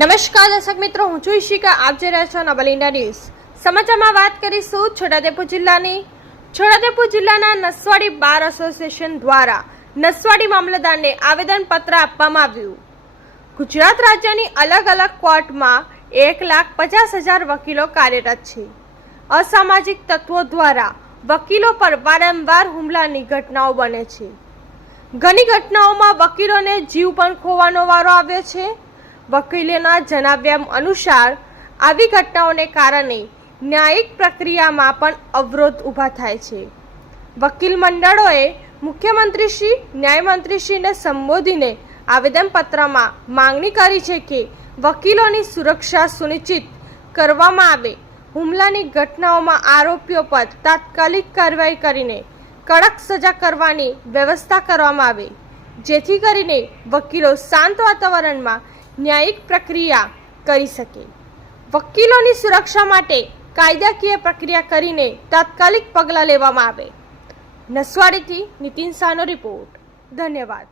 નમસ્કાર દર્શક મિત્રો, હું છું ઈશિકા. આપ જોઈ રહ્યા છો નવલ ઇન્ડિયા ન્યૂઝ. સમાચારમાં વાત કરીશું છોટાઉદેપુર જિલ્લાની. છોટાઉદેપુર જિલ્લાના નસવાડી બાર એસોસિએશન દ્વારા નસવાડી મામલતદારને આવેદનપત્ર આપવામાં આવ્યું. ગુજરાત રાજ્યની અલગ અલગ કોર્ટમાં 1,50,000 વકીલો કાર્યરત છે. અસામાજિક તત્વો દ્વારા વકીલો પર વારંવાર હુમલાની ઘટનાઓ બને છે. ઘણી ઘટનાઓમાં વકીલોને જીવ પણ ખોવાનો વારો આવ્યો છે. વકીલોના જણાવ્યા અનુસાર આવી ઘટનાઓને કારણે ન્યાયિક પ્રક્રિયામાં પણ અવરોધ ઊભા થાય છે. વકીલ મંડળોએ મુખ્યમંત્રીશ્રી, ન્યાયમંત્રીશ્રીને સંબોધીને આવેદનપત્રમાં માંગણી કરી છે કે વકીલોની સુરક્ષા સુનિશ્ચિત કરવામાં આવે. હુમલાની ઘટનાઓમાં આરોપીઓ પર તાત્કાલિક કાર્યવાહી કરીને કડક સજા કરવાની વ્યવસ્થા કરવામાં આવે, જેથી કરીને વકીલો શાંત વાતાવરણમાં ન્યાયિક પ્રક્રિયા કરી શકે. વકીલોની સુરક્ષા માટે કાયદાકીય પ્રક્રિયા કરીને તાત્કાલિક પગલાં લેવામાં આવે. નસવાડીથી નીતિન શાહનો રિપોર્ટ. ધન્યવાદ.